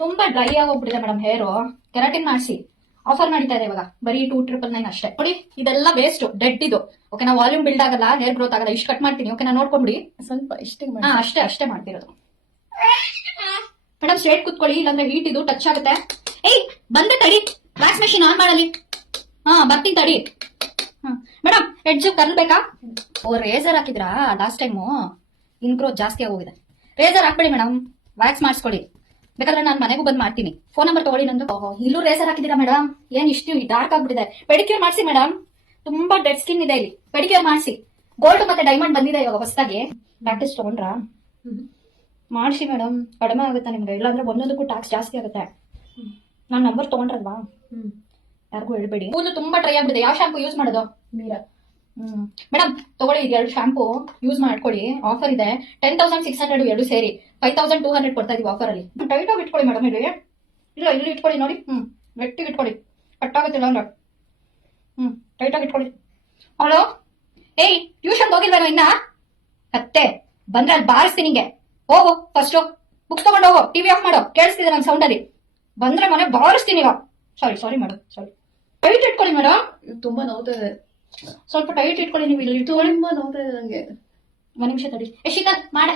ತುಂಬಾ dry ಆಗೋಗ್ಬಿಟ್ಟಿದೆ madam ಹೇರು. Keratin ಮಾಡಿಸಿ. Offer ನಡೀತಾ ಇದೆ ಇವಾಗ. ಬರೀ 2,999 ಅಷ್ಟೇ. ನೋಡಿ ಇದೆಲ್ಲ ವೇಸ್ಟ್, ಡೆಡ್ ಇದು. ಓಕೆ, ನಾ ವಾಲ್ಯೂಮ್ ಬಿಲ್ಡ್ ಆಗಲ್ಲ, ಹೇರ್ ಗ್ರೋತ್ ಆಗಲ್ಲ. ಇಷ್ಟು ಕಟ್ ಮಾಡ್ತೀನಿ. ಓಕೆ, ನಾ ನೋಡ್ಕೊಂಬಿಡಿ. ಸ್ವಲ್ಪ ಇಷ್ಟೇ ಅಷ್ಟೇ ಮಾಡ್ತಿರೋದು ಮೇಡಮ್. ಸ್ಟ್ರೇಟ್ ಕುತ್ಕೊಳ್ಳಿ, ಇಲ್ಲಾಂದ್ರೆ ಹೀಟ್ ಇದು ಟಚ್ ಆಗುತ್ತೆ. ಏಯ್ ಬಂದೆ ತಡಿ, ವ್ಯಾಕ್ಸ್ ಮೆಷಿನ್ ಆನ್ ಮಾಡಲಿ. ಬರ್ತೀನಿ ತಡಿ. ಮೇಡಮ್ ಎಡ್ಜ್ ಕರ್ಲ್ ಬೇಕಾ? ರೇಸರ್ ಹಾಕಿದ್ರಾ ಲಾಸ್ಟ್ ಟೈಮು? ಇನ್ಗ್ರೋತ್ ಜಾಸ್ತಿ ಆಗೋಗಿದೆ. ರೇಸರ್ ಹಾಕ್ಬೇಡಿ ಮೇಡಮ್, ವ್ಯಾಕ್ಸ್ ಮಾಡಿಸ್ಕೊಳ್ಳಿ. ಬೇಕಾದ್ರೆ ನಾನು ಮನೆಗೂ ಬಂದು ಮಾಡ್ತೀನಿ. ಫೋನ್ ನಂಬರ್ ತಗೊಳ್ಳಿ ನಂದು. ಇಲ್ಲೂ ರೇಸರ್ ಹಾಕಿದ್ದೀರಾ ಮೇಡಮ್? ಏನ್ ಇಷ್ಟು ಡಾರ್ಕ್ ಆಗ್ಬಿಟ್ಟಿದೆ. ಪೆಡಿಕ್ಯೂರ್ ಮಾಡಿಸಿ ಮೇಡಮ್, ತುಂಬಾ ಡೆಡ್ ಸ್ಕಿನ್ ಇದೆ ಇಲ್ಲಿ. ಪೆಡಿಕ್ಯೂರ್ ಮಾಡಿಸಿ. ಗೋಲ್ಡ್ ಮತ್ತೆ ಡೈಮಂಡ್ ಬಂದಿದೆ ಇವಾಗ ಹೊಸದಾಗಿ. ಪ್ರಾಕ್ಟೀಸ್ ತಗೊಂಡ್ರಾ? ಮಾಡಿಸಿ ಮೇಡಮ್, ಕಡಿಮೆ ಆಗುತ್ತೆ ನಿಮ್ಗೆ. ಇಲ್ಲಾಂದ್ರೆ ಒಂದೊಂದಕ್ಕೂ ಟ್ಯಾಕ್ಸ್ ಜಾಸ್ತಿ ಆಗುತ್ತೆ. ನಾನು ನಂಬರ್ ತಗೊಂಡ್ರಲ್ವಾ? ಯಾರಿಗೂ ಹೇಳ್ಬೇಡಿ. ಕೂದಲು ತುಂಬಾ ಡ್ರೈ ಆಗ್ಬಿಟ್ಟಿದೆ. ಯಾವ ಶಾಂಪು ಯೂಸ್ ಮಾಡೋದು? ಮೀರಾ. ಮೇಡಮ್ ತಗೊಳ್ಳಿ, ಇದು 2 ಶಾಂಪು ಯೂಸ್ ಮಾಡ್ಕೊಳ್ಳಿ. ಆಫರ್ ಇದೆ. 10,600 ಎರಡು ಸೇರಿ 5,200 ಕೊಡ್ತಾ ಇದೀವಿ ಆಫರ್ ಅಲ್ಲಿ. ಟೈಟ್ ಆಗಿ ಇಟ್ಕೊಳ್ಳಿ ಮೇಡಮ್. ಇಲ್ಲಿ ಇಲ್ಲಿ ಇಟ್ಕೊಳ್ಳಿ ನೋಡಿ. ಗಟ್ಟಿಗೆ ಇಟ್ಕೊಳ್ಳಿ, ಕಟ್ಟಾಗುತ್ತಿಲ್ಲ ಅಂದ್ರೆ. ಟೈಟ್ ಆಗಿ ಇಟ್ಕೊಳ್ಳಿ. ಹಲೋ, ಏಯ್ ಟ್ಯೂಷನ್ ಹೋಗಿಲ್ವೇನೋ ಇನ್ನ? ಕತ್ತೆ ಬಂದ್ರೆ ಅಲ್ಲಿ ಬಾರಿಸ್ತೀನಿ ನಿಂಗೆ. ಹೋಗು ಫಸ್ಟ್, ಬುಕ್ ತಗೊಂಡು ಹೋಗು. ಟಿವಿ ಆಫ್ ಮಾಡೋ, ಕೇಳಿಸ್ತಿದೆ ನನ್ನ ಸೌಂಡ್ ಅಲ್ಲಿ. ಬಂದ್ರೆ ಮನೆ ಬಾರಿಸ್ತೀನಿ ಈಗ. ಸಾರಿ ಮೇಡಮ್, ಸಾರಿ. ಟೈಟ್ ಇಟ್ಕೊಳ್ಳಿ ಮೇಡಮ್. ತುಂಬಾ ನೋವ್ತಾ ಇದೆ. ಸ್ವಲ್ಪ ಟೈಟ್ ಇಟ್ಕೊಳ್ಳಿ ನೀವು. ಇಲ್ಲಿ ತುಂಬಾ ನೋವ್ತಾ ಇದೆ ನಂಗೆ. 1 ನಿಮಿಷ ತಡಿ. ಶೀತಲ್ ಮಾಡ.